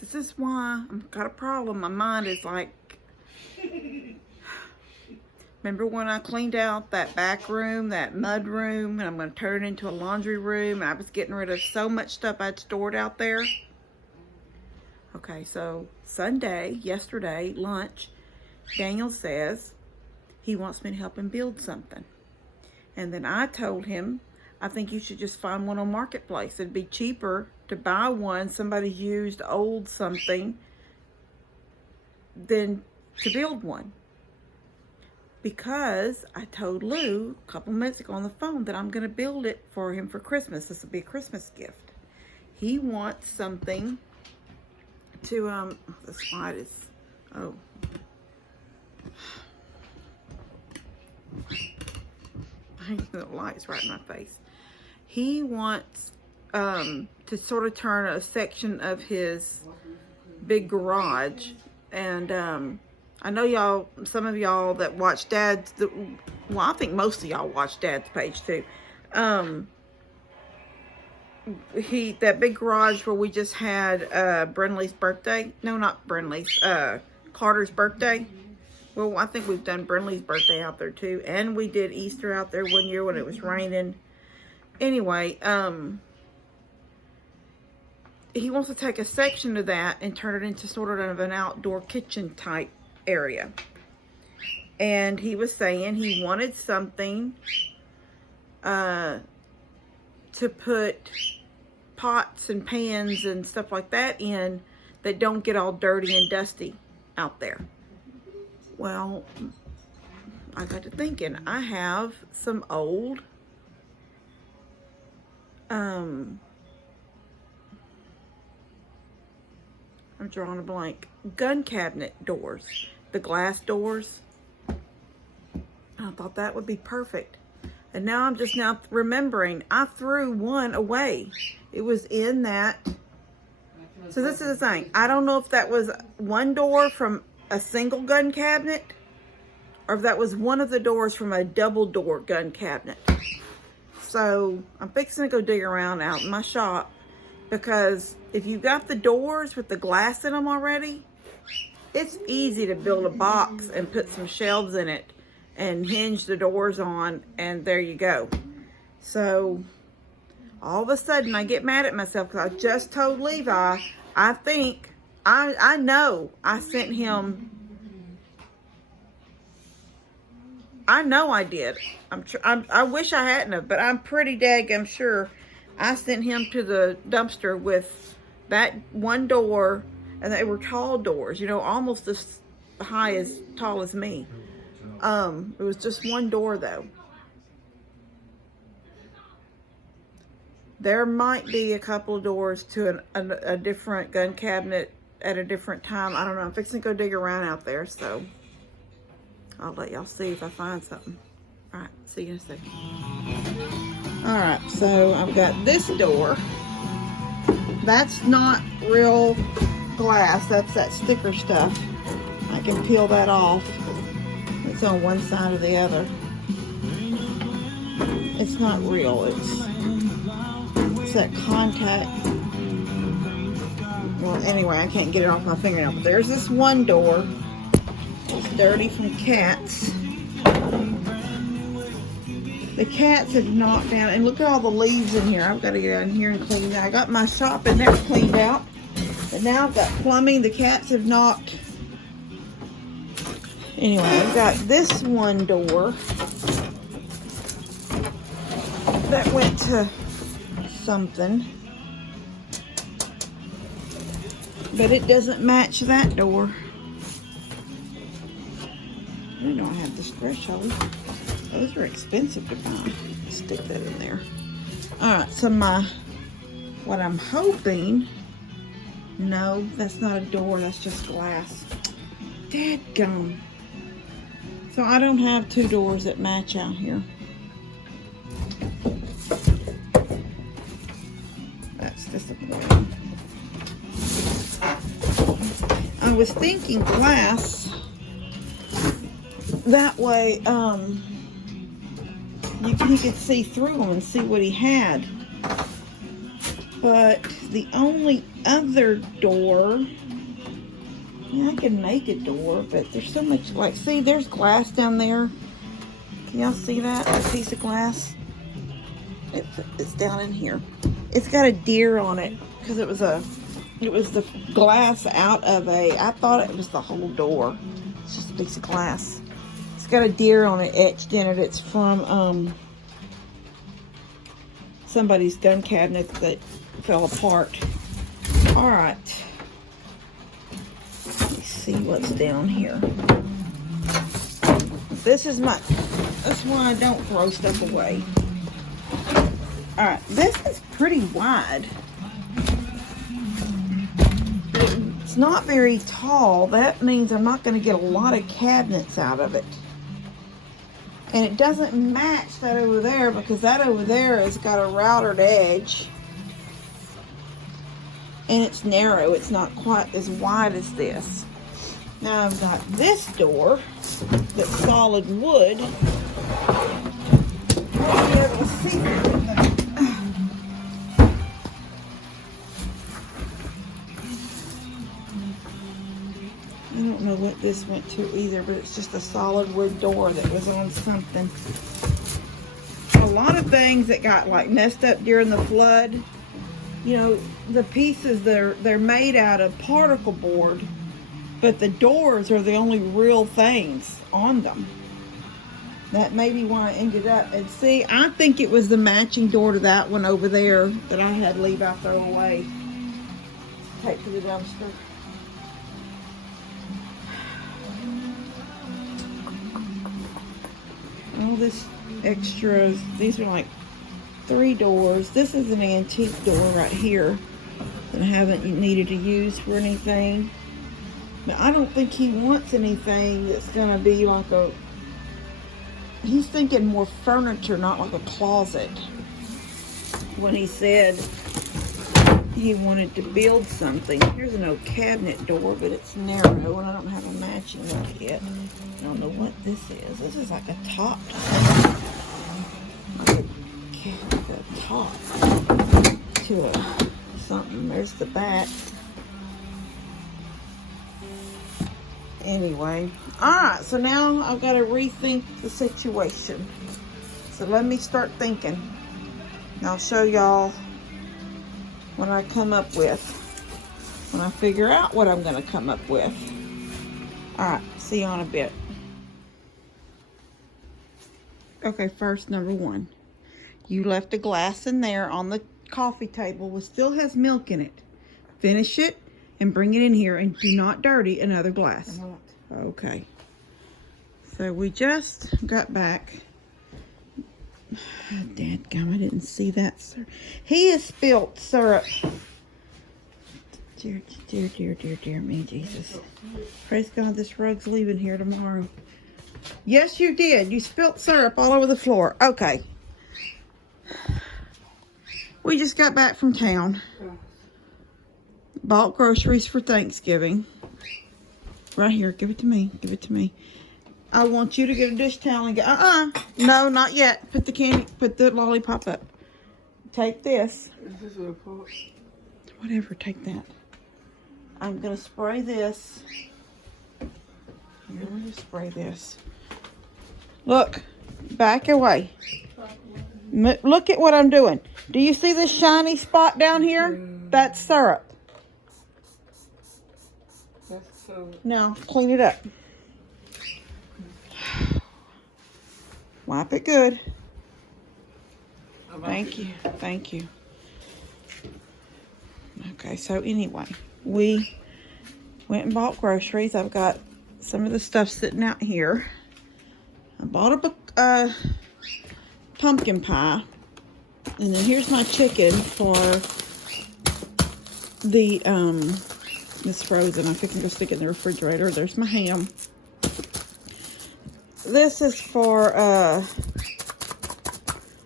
This is why I've got a problem. My mind is like, remember when I cleaned out that back room, that mud room, and I'm going to turn it into a laundry room, and I was getting rid of so much stuff I'd stored out there? Okay, so Sunday, yesterday, lunch, Daniel says he wants me to help him build something. And then I told him, I think you should just find one on Marketplace. It'd be cheaper to buy one, somebody's used old something, than to build one. Because I told Lou a couple minutes ago on the phone that I'm going to build it for him for Christmas. This will be a Christmas gift. He wants something to, the slide is, oh. The light's right in my face. He wants to sort of turn a section of his big garage, and I know y'all, some of y'all that watch Dad's, well, I think most of y'all watch Dad's page too. That big garage where we just had Brenley's birthday. No, not Brenley's. Carter's birthday. Well, I think we've done Brenley's birthday out there too, and we did Easter out there one year when it was raining. Anyway, he wants to take a section of that and turn it into sort of an outdoor kitchen type area. And he was saying he wanted something to put pots and pans and stuff like that in that don't get all dirty and dusty out there. Well, I got to thinking, I have some old I'm drawing a blank, gun cabinet doors, the glass doors. I thought that would be perfect. And now I'm just now remembering, I threw one away. It was in that. So this is the thing. I don't know if that was one door from a single gun cabinet, or if that was one of the doors from a double door gun cabinet. So I'm fixing to go dig around out in my shop, because if you got the doors with the glass in them already, it's easy to build a box and put some shelves in it and hinge the doors on, and there you go. So all of a sudden I get mad at myself because I just told Levi, I think, I know I sent him, I know I did. I wish I hadn't have, but I'm pretty daggum sure I sent him to the dumpster with that one door, and they were tall doors, you know, almost as high as tall as me. It was just one door though. There might be a couple of doors to a different gun cabinet at a different time. I don't know. I'm fixing to go dig around out there, so I'll let y'all see if I find something. All right, see you in a second. All right, so I've got this door. That's not real glass. That's that sticker stuff. I can peel that off. It's on one side or the other. It's not real. It's that contact. Well, anyway, I can't get it off my fingernail. But there's this one door. It's dirty from cats. The cats have knocked down, and look at all the leaves in here. I've got to get down here and clean that. I got my shop in there cleaned out, but now I've got plumbing. The cats have knocked. Anyway, I've got this one door that went to something, but it doesn't match that door. I didn't know I had this threshold. Those are expensive to buy. Stick that in there. All right, so what I'm hoping, no, that's not a door, that's just glass. Dadgum. So I don't have two doors that match out here. That's disappointing. I was thinking glass. That way, he could see through them and see what he had. But the only other door, I can make a door, but there's so much, like, see, there's glass down there. Can y'all see that? A piece of glass. It's down in here. It's got a deer on it because it was the glass out of I thought it was the whole door. It's just a piece of glass. It's got a deer on it etched in it. It's from somebody's gun cabinet that fell apart. All right. Let's see what's down here. That's why I don't throw stuff away. All right, this is pretty wide. It's not very tall. That means I'm not going to get a lot of cabinets out of it. And it doesn't match that over there because that over there has got a routed edge. And it's narrow. It's not quite as wide as this. Now I've got this door that's solid wood. I'll be able to see everything. I don't know what this went to either, but it's just a solid wood door that was on something. A lot of things that got like messed up during the flood, you know, the pieces, they're made out of particle board, but the doors are the only real things on them. That may be why I ended up. And see, I think it was the matching door to that one over there that I had leave out throw away. Take to the dumpster. All this extras. These are like 3 doors. This is an antique door right here that I haven't needed to use for anything. But I don't think he wants anything that's gonna be like he's thinking more furniture, not like a closet. When he said he wanted to build something. Here's an old cabinet door, but it's narrow and I don't have a matching one yet. I don't know what this is. This is like a top. Like a top to a something. There's the back. Anyway, alright, so now I've got to rethink the situation. So let me start thinking. And I'll show y'all what I come up with when I figure out what I'm going to come up with. Alright, see you in a bit. Okay, first, number 1. You left a glass in there on the coffee table which still has milk in it. Finish it and bring it in here and do not dirty another glass. Okay. So we just got back. Dadgum, I didn't see that, sir. He has spilt syrup. Dear me, Jesus. Praise God, this rug's leaving here tomorrow. Yes, you did. You spilt syrup all over the floor. Okay. We just got back from town. Bought groceries for Thanksgiving. Right here. Give it to me. Give it to me. I want you to get a dish towel and go, no, not yet. Put the lollipop up. Take this. Is this a pot? Whatever, take that. I'm going to spray this. Here, let me spray this. Look, back away. Look at what I'm doing. Do you see this shiny spot down here? That's syrup. That's syrup. Now, clean it up. Wipe it good. Thank you. Thank you. Okay, so anyway, we went and bought groceries. I've got some of the stuff sitting out here. I bought a pumpkin pie. And then here's my chicken for the, it's frozen. I think I'm going to stick it in the refrigerator. There's my ham. This is for, oh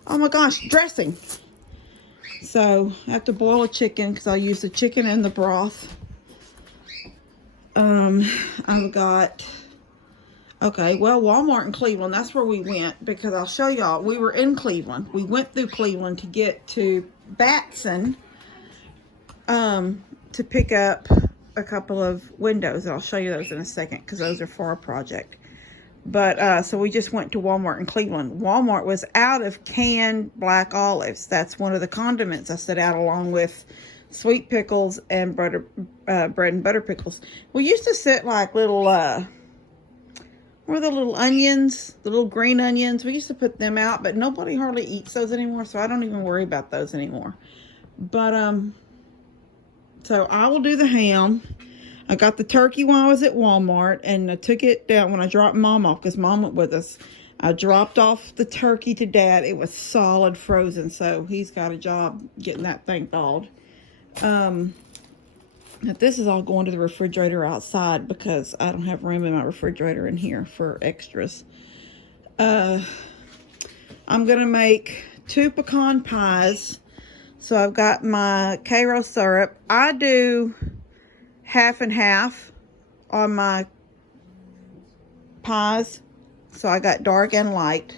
my gosh, dressing. So I have to boil a chicken because I'll use the chicken and the broth. I've got, okay, well, Walmart in Cleveland, that's where we went because I'll show y'all. We were in Cleveland. We went through Cleveland to get to Batson to pick up a couple of windows. I'll show you those in a second because those are for a project. But so we just went to Walmart in Cleveland. Walmart was out of canned black olives. That's one of the condiments I set out, along with sweet pickles and bread and butter pickles. We used to set like little what are the little onions, the little green onions? We used to put them out, but nobody hardly eats those anymore, so I don't even worry about those anymore. But so I will do the ham. I got the turkey while I was at Walmart, and I took it down when I dropped Mom off, because Mom went with us. I dropped off the turkey to Dad. It was solid frozen, so he's got a job getting that thing thawed. But this is all going to the refrigerator outside because I don't have room in my refrigerator in here for extras. I'm going to make 2 pecan pies. So I've got my Karo syrup. I do half and half on my pies. So I got dark and light.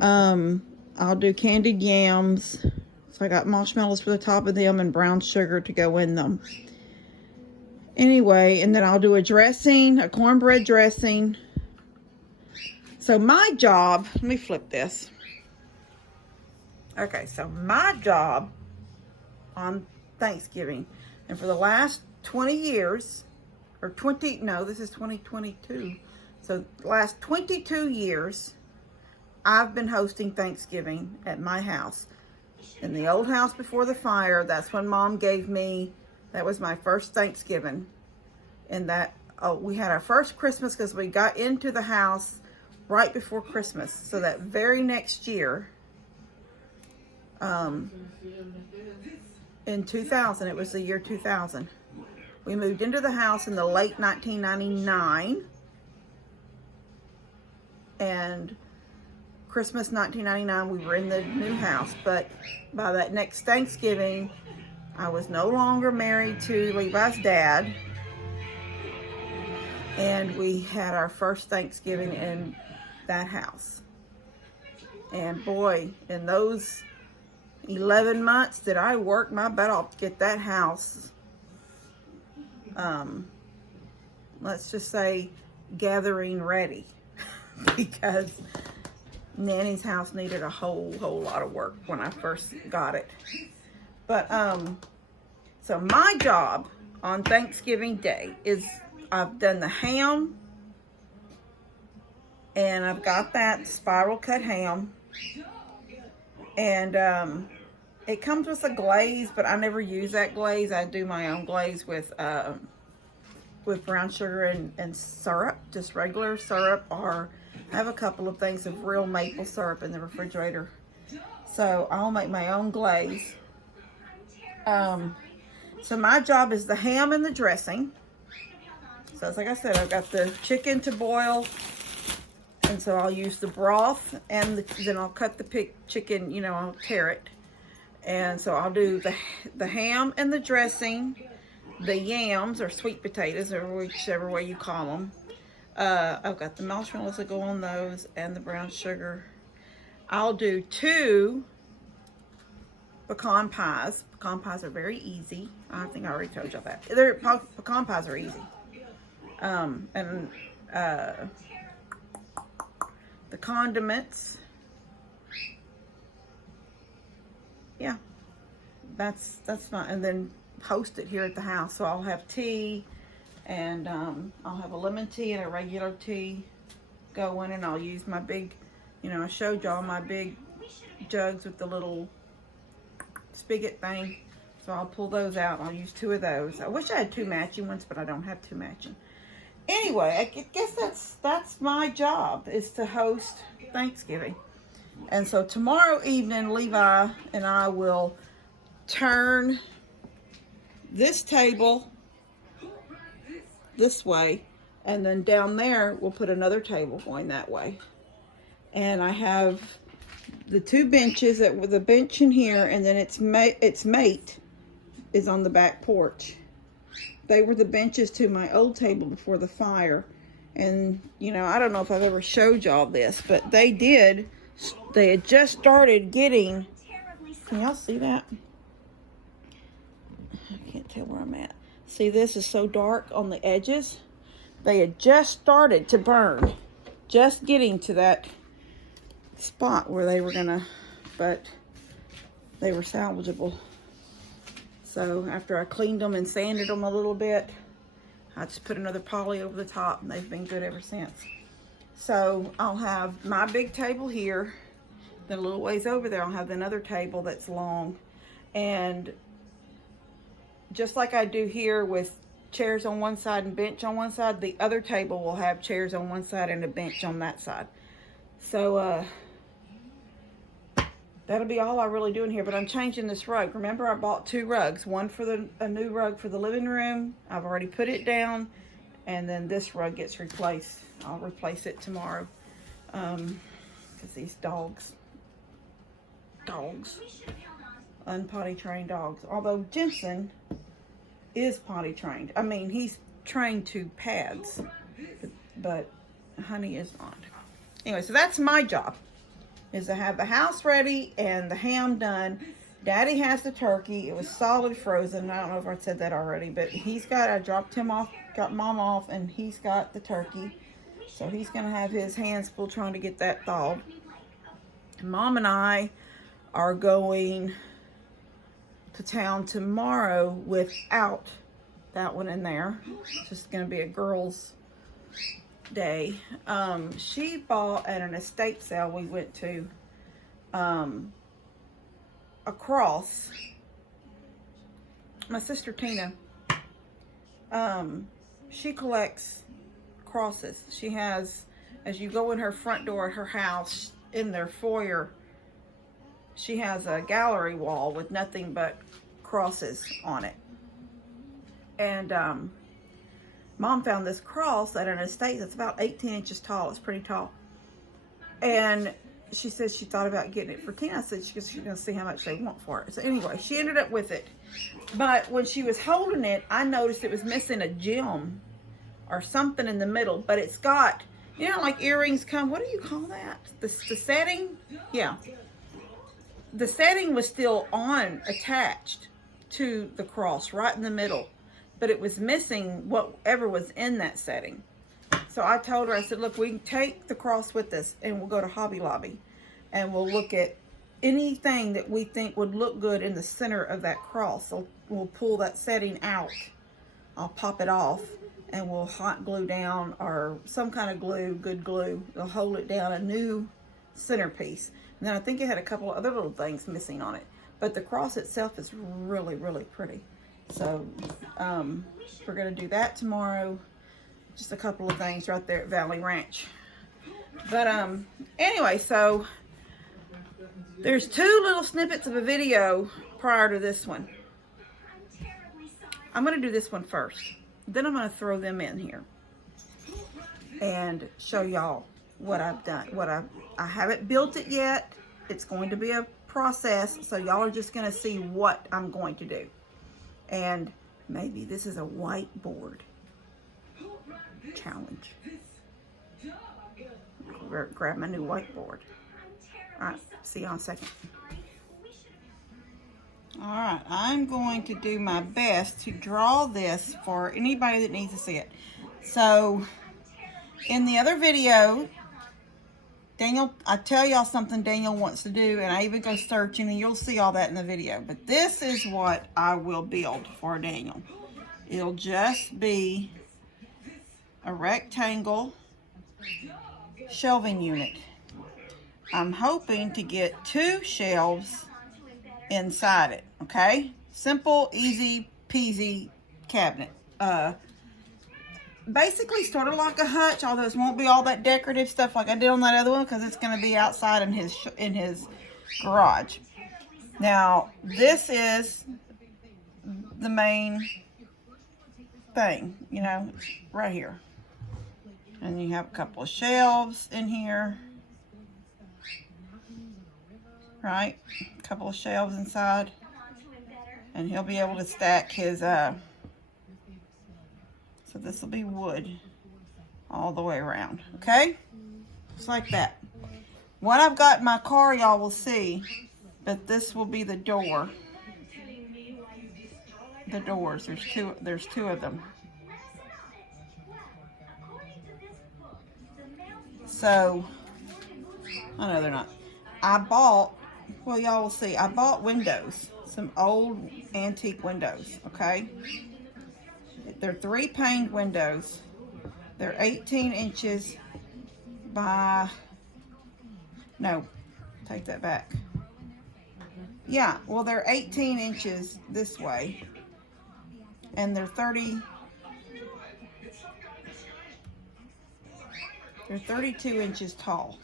I'll do candied yams. So I got marshmallows for the top of them and brown sugar to go in them. Anyway, and then I'll do a dressing, a cornbread dressing. So my job, let me flip this. Okay, so my job on Thanksgiving, and for the last 20 years, or 20, no, this is 2022. So the last 22 years, I've been hosting Thanksgiving at my house. In the old house before the fire, that's when Mom gave me, that was my first Thanksgiving. And that, we had our first Christmas because we got into the house right before Christmas. So that very next year, in 2000, it was the year 2000. We moved into the house in the late 1999. And Christmas 1999, we were in the new house. But by that next Thanksgiving, I was no longer married to Levi's dad. And we had our first Thanksgiving in that house. And boy, in those 11 months did I work my butt off to get that house, let's just say, gathering ready. Because Nanny's house needed a whole lot of work when I first got it. But so my job on Thanksgiving Day is, I've done the ham, and I've got that spiral cut ham, and it comes with a glaze, but I never use that glaze. I do my own glaze with brown sugar and syrup, just regular syrup, or I have a couple of things of real maple syrup in the refrigerator. So I'll make my own glaze. So my job is the ham and the dressing. So it's like I said, I've got the chicken to boil. And so I'll use the broth, and then I'll cut the chicken, you know, I'll tear it. And so I'll do the ham and the dressing, the yams or sweet potatoes, or whichever way you call them. I've got the marshmallows that go on those and the brown sugar. I'll do 2 pecan pies. Pecan pies are very easy. I think I already told y'all that. Pecan pies are easy. The condiments. Yeah, that's fine. And then host it here at the house. So I'll have tea, and I'll have a lemon tea and a regular tea going, and I'll use my big, you know, I showed y'all my big jugs with the little spigot thing. So I'll pull those out. I'll use 2 of those. I wish I had 2 matching ones, but I don't have 2 matching. Anyway, I guess that's my job, is to host Thanksgiving. And so tomorrow evening, Levi and I will turn this table this way, and then down there we'll put another table going that way. And I have the 2 benches, that with a bench in here, and then its mate is on the back porch. They were the benches to my old table before the fire. And, you know, I don't know if I've ever showed y'all this, but they had just started getting, can y'all see that? tell where I'm at. See, this is so dark on the edges. They had just started to burn. Just getting to that spot where they were gonna, but they were salvageable. So after I cleaned them and sanded them a little bit, I just put another poly over the top, and they've been good ever since. So I'll have my big table here, then a little ways over there I'll have another table that's long, and just like I do here with chairs on one side and bench on one side, the other table will have chairs on one side and a bench on that side. So that'll be all I really do in here, but I'm changing this rug. Remember, I bought 2 rugs, one for a new rug for the living room. I've already put it down, and then this rug gets replaced. I'll replace it tomorrow, because these dogs, unpotty trained dogs, although Jensen is potty trained. I mean, he's trained to pads, but Honey is not. Anyway, so that's my job, is to have the house ready and the ham done. Daddy has the turkey. It was solid frozen. I don't know if I said that already, but I dropped him off, got Mom off, and he's got the turkey. So he's going to have his hands full trying to get that thawed. Mom and I are going to town tomorrow without that one in there. It's just going to be a girls' day. She bought at an estate sale we went to a cross. My sister Tina, she collects crosses. She has, as you go in her front door at her house, in their foyer, she has a gallery wall with nothing but crosses on it. And Mom found this cross at an estate that's about 18 inches tall. It's pretty tall. And she said she thought about getting it for Tina. I said she's going to see how much they want for it. So anyway, she ended up with it. But when she was holding it, I noticed it was missing a gem or something in the middle. But it's got, you know, like earrings come, what do you call that? The setting? Yeah. The setting was still attached to the cross right in the middle, but it was missing whatever was in that setting. So I told her, I said, look, we can take the cross with us and we'll go to Hobby Lobby and we'll look at anything that we think would look good in the center of that cross. So we'll pull that setting out. I'll pop it off and we'll hot glue down, or some kind of glue, good glue. They'll hold it down, a new centerpiece. And then I think it had a couple of other little things missing on it. But the cross itself is really, really pretty. So we're going to do that tomorrow. Just a couple of things right there at Valley Ranch. But anyway, so there's 2 little snippets of a video prior to this one. I'm going to do this one first. Then I'm going to throw them in here and show y'all what I've done. I haven't built it yet. It's going to be a process, so y'all are just going to see what I'm going to do. And maybe this is a whiteboard challenge. Grab my new whiteboard. Alright, see y'all in a second. Alright, I'm going to do my best to draw this for anybody that needs to see it. So, in the other video, Daniel, I tell y'all something Daniel wants to do, and I even go searching, and you'll see all that in the video. But this is what I will build for Daniel. It'll just be a rectangle shelving unit. I'm hoping to get 2 shelves inside it, okay? Simple, easy peasy cabinet. Basically sort of like a hutch, although it won't be all that decorative stuff like I did on that other one, because it's going to be outside in his garage. Now, this is the main thing, you know, right here. And you have a couple of shelves in here. Right? A couple of shelves inside. And he'll be able to stack his, so this will be wood all the way around. Okay? Just like that. What I've got in my car, y'all will see, but this will be the door the doors. There's two of them. So, I know they're not. I bought, well, y'all will see, I bought windows, some old antique windows, okay? They're 3-pane windows. They're 18 inches by, no, take that back. Yeah, well, they're 18 inches this way, and they're 32 inches tall.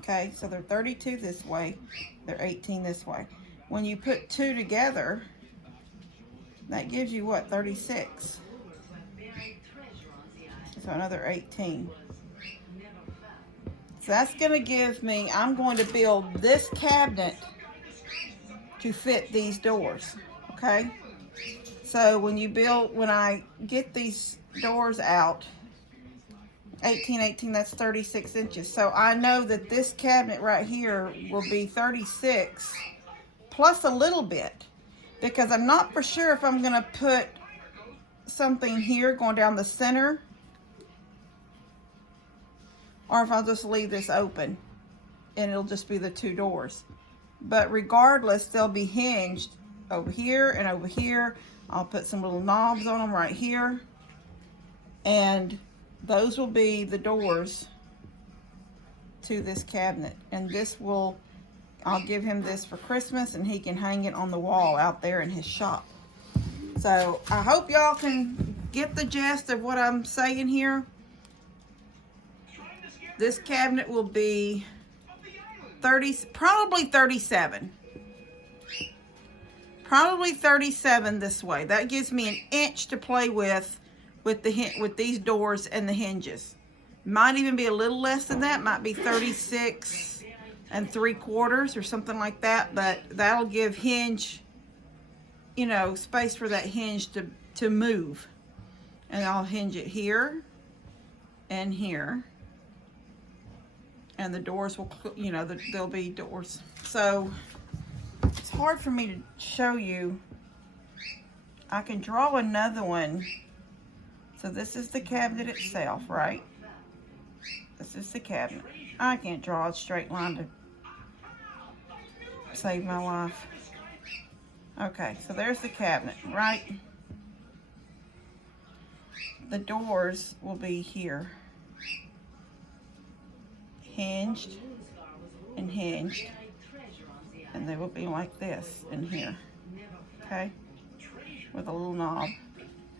Okay, so they're 32 this way, they're 18 this way. When you put two together, that gives you what, 36? So another 18. So that's gonna give me, I'm going to build this cabinet to fit these doors, okay? So when I get these doors out, 18, that's 36 inches. So I know that this cabinet right here will be 36 plus a little bit, because I'm not for sure if I'm gonna put something here going down the center or if I'll just leave this open and it'll just be the two doors. But regardless, they'll be hinged over here and over here. I'll put some little knobs on them right here, and those will be the doors to this cabinet. And this will, I'll give him this for Christmas and he can hang it on the wall out there in his shop. So I hope y'all can get the gist of what I'm saying here. This cabinet will be 30, probably 37. Probably 37 this way. That gives me an inch to play with these doors and the hinges. Might even be a little less than that. Might be 36 3/4 or something like that. But that'll give hinge, you know, space for that hinge to move. And I'll hinge it here and here. And the doors will, you know, there'll be doors. So it's hard for me to show you. I can draw another one. So this is the cabinet itself, right? This is the cabinet. I can't draw a straight line to save my life. Okay, so there's the cabinet, right? The doors will be here. Hinged and hinged. And they will be like this in here. Okay? With a little knob.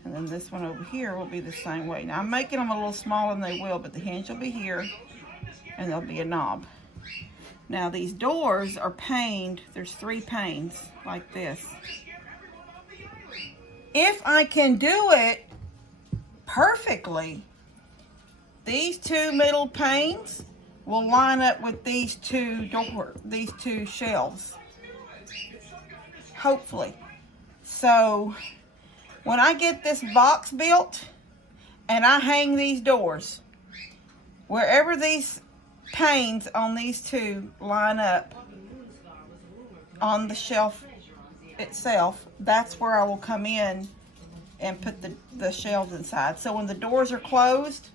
And then this one over here will be the same way. Now I'm making them a little smaller than they will, but the hinge will be here and there'll be a knob. Now these doors are paned. There's 3 panes like this. If I can do it perfectly, these 2 middle panes will line up with these two shelves. Hopefully. So when I get this box built and I hang these doors, wherever these panes on these 2 line up on the shelf itself, that's where I will come in and put the shelves inside. So when the doors are closed,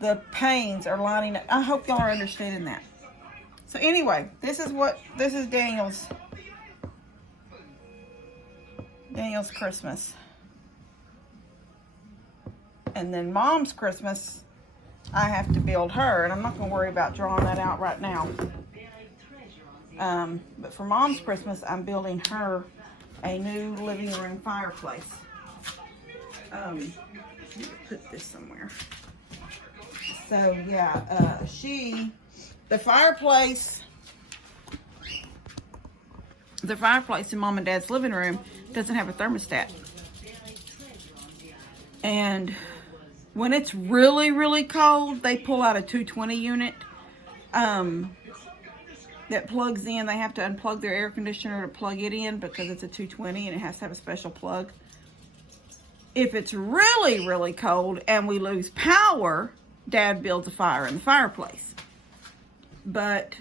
the panes are lining up. I hope y'all are understanding that. So anyway, this is Daniel's Christmas. And then Mom's Christmas, I have to build her, and I'm not going to worry about drawing that out right now. But for Mom's Christmas, I'm building her a new living room fireplace. Let me put this somewhere. So yeah, the fireplace in Mom and Dad's living room doesn't have a thermostat. And when it's really, really cold, they pull out a 220 unit that plugs in. They have to unplug their air conditioner to plug it in because it's a 220 and it has to have a special plug. If it's really, really cold and we lose power, Dad builds a fire in the fireplace. But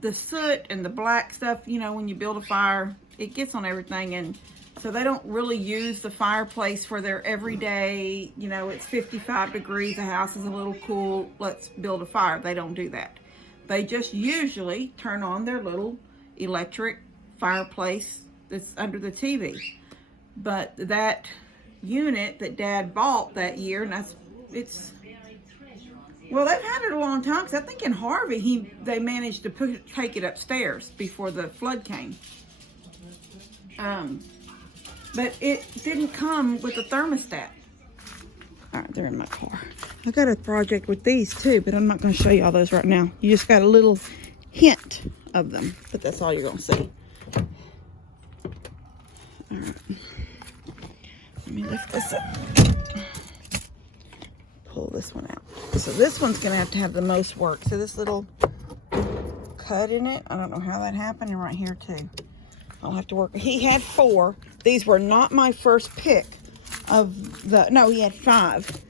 the soot and the black stuff, you know, when you build a fire, it gets on everything. And So they don't really use the fireplace for their everyday, you know, it's 55 degrees, the house is a little cool, let's build a fire. They don't do that. They just usually turn on their little electric fireplace that's under the TV. But that unit that Dad bought that year, and well, they've had it a long time, because I think in Harvey, they managed to take it upstairs before the flood came. But it didn't come with a thermostat. All right, they're in my car. I got a project with these too, but I'm not going to show you all those right now. You just got a little hint of them, but that's all you're going to see. All right. Let me lift this up. Pull this one out. So this one's going to have the most work. So this little cut in it, I don't know how that happened, and right here too. I'll have to work. He had 4. These were not my first pick of no, he had 5.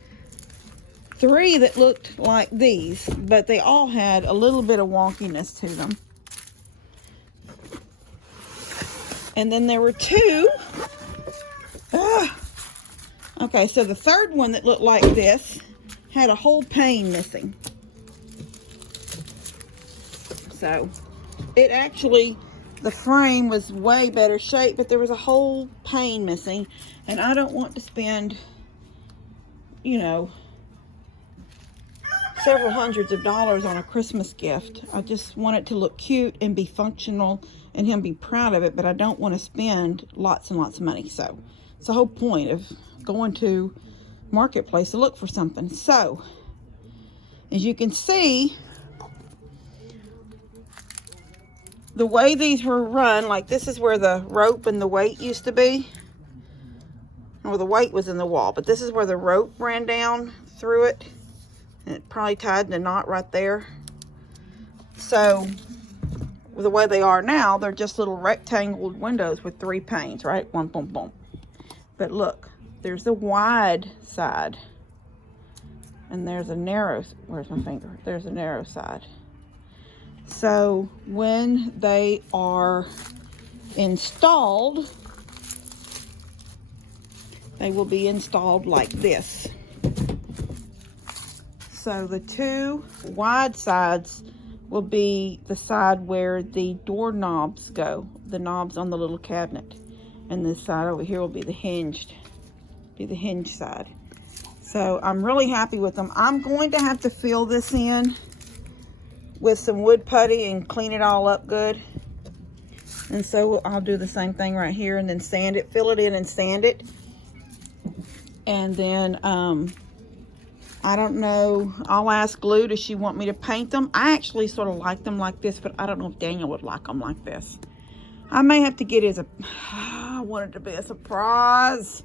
3 that looked like these, but they all had a little bit of wonkiness to them. And then there were 2. Okay, so the third one that looked like this had a whole pane missing. So it actually, the frame was way better shape, but there was a whole pane missing. And I don't want to spend, you know, several hundreds of dollars on a Christmas gift. I just want it to look cute and be functional and him be proud of it, but I don't want to spend lots and lots of money. So it's the whole point of going to Marketplace to look for something. So as you can see, the way these were run, like this is where the rope and the weight used to be. Well, the weight was in the wall, but this is where the rope ran down through it. And it probably tied in a knot right there. So the way they are now, they're just little rectangle windows with 3 panes, right? Boom, boom, boom. But look, there's the wide side. And there's a narrow, where's my finger? There's a narrow side. So when they are installed, they will be installed like this. So the 2 wide sides will be the side where the door knobs go, the knobs on the little cabinet. And this side over here will be the hinge side. So I'm really happy with them. I'm going to have to fill this in with some wood putty and clean it all up good. And so I'll do the same thing right here and then sand it, fill it in and sand it. And then, I don't know, I'll ask Lou, does she want me to paint them? I actually sort of like them like this, but I don't know if Daniel would like them like this. I may have to get it as I want it to be a surprise.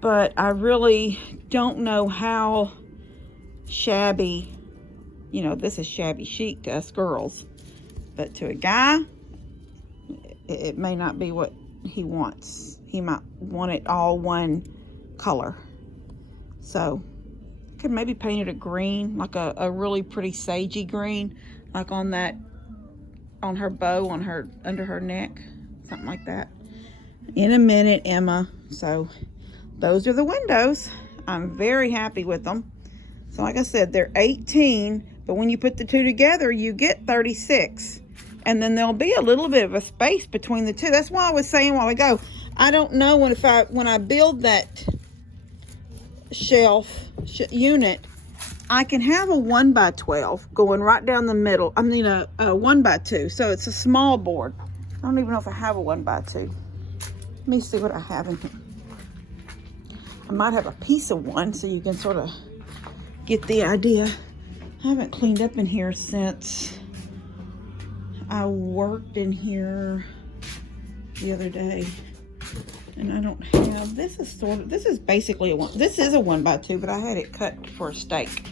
But I really don't know how shabby, you know, this is shabby chic to us girls. But to a guy, it may not be what he wants. He might want it all one color. So I could maybe paint it a green, like a really pretty sagey green, like on her bow, under her neck, something like that. In a minute, Emma. So those are the windows. I'm very happy with them. So like I said, they're 18, but when you put the 2 together, you get 36. And then there'll be a little bit of a space between the 2. That's why I was saying a while ago, I don't know when I build that shelf unit, I can have a 1x12 going right down the middle. I mean a 1x2, so it's a small board. I don't even know if I have a 1x2. Let me see what I have in here. I might have a piece of one so you can sort of get the idea. I haven't cleaned up in here since I worked in here the other day. And I don't have, this is basically this is a 1x2, but I had it cut for a steak.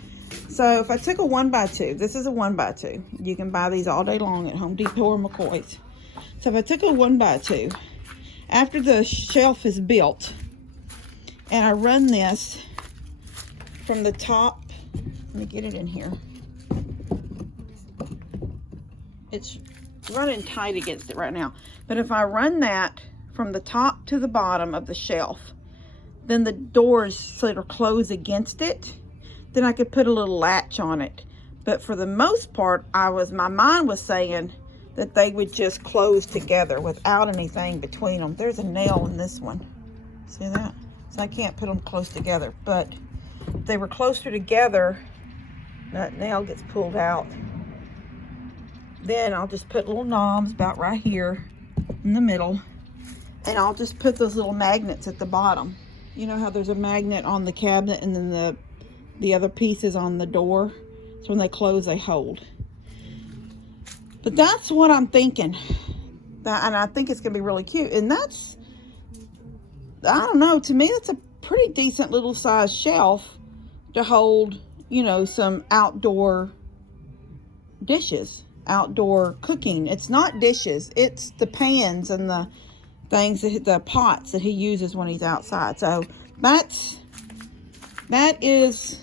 So if I took a 1x2, this is a 1x2. You can buy these all day long at Home Depot or McCoy's. So if I took a 1x2, after the shelf is built, and I run this from the top, let me get it in here. It's running tight against it right now. But if I run that from the top to the bottom of the shelf. Then the doors sort of close against it. Then I could put a little latch on it. But for the most part, my mind was saying that they would just close together without anything between them. There's a nail in this one. See that? So I can't put them close together. But if they were closer together, that nail gets pulled out. Then I'll just put little knobs about right here in the middle. And I'll just put those little magnets at the bottom. You know how there's a magnet on the cabinet and then the other pieces on the door? So when they close, they hold. But that's what I'm thinking. And I think it's going to be really cute. And that's, I don't know, to me, that's a pretty decent little size shelf to hold, you know, some outdoor dishes, outdoor cooking. It's not dishes. It's the pans and the things, the pots that he uses when he's outside. So that is,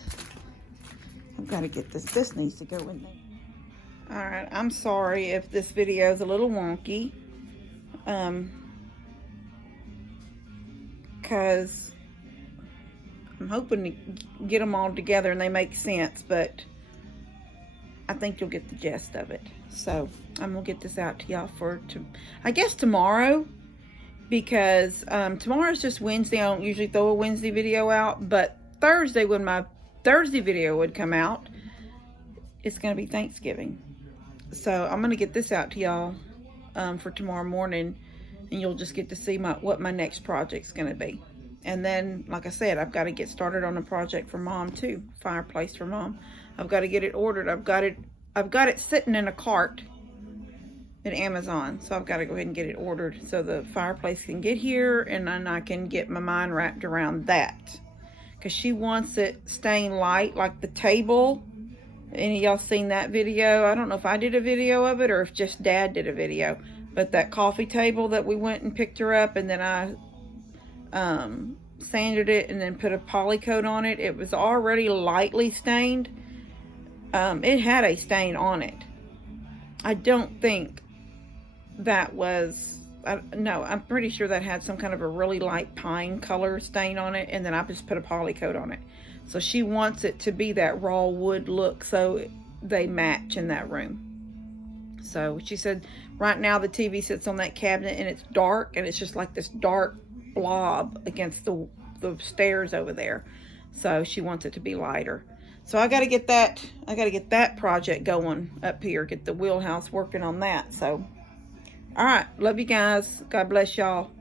I've got to get this. This needs to go in there. All right, I'm sorry if this video is a little wonky. Because I'm hoping to get them all together and they make sense, but I think you'll get the gist of it. So I'm gonna get this out to y'all I guess tomorrow, because tomorrow's just Wednesday. I don't usually throw a Wednesday video out, but Thursday, when my Thursday video would come out, it's gonna be Thanksgiving. So I'm gonna get this out to y'all for tomorrow morning, and you'll just get to see what my next project's gonna be. And then, like I said, I've got to get started on a project for Mom too, fireplace for Mom. I've got to get it ordered. I've got it sitting in a cart at Amazon, so I've got to go ahead and get it ordered so the fireplace can get here, and then I can get my mind wrapped around that, because she wants it staying light like the table. Any of y'all seen that video? I don't know if I did a video of it or if just Dad did a video, but that coffee table that we went and picked her up, and then I sanded it and then put a poly coat on it. It was already lightly stained. It had a stain on it. I don't think that was, no, I'm pretty sure that had some kind of a really light pine color stain on it, and then I just put a poly coat on it. So she wants it to be that raw wood look, so they match in that room. So she said right now the TV sits on that cabinet and it's dark, and it's just like this dark blob against the stairs over there. So she wants it to be lighter. So I got to get that project going up here, get the wheelhouse working on that. So all right, love you guys. God bless y'all.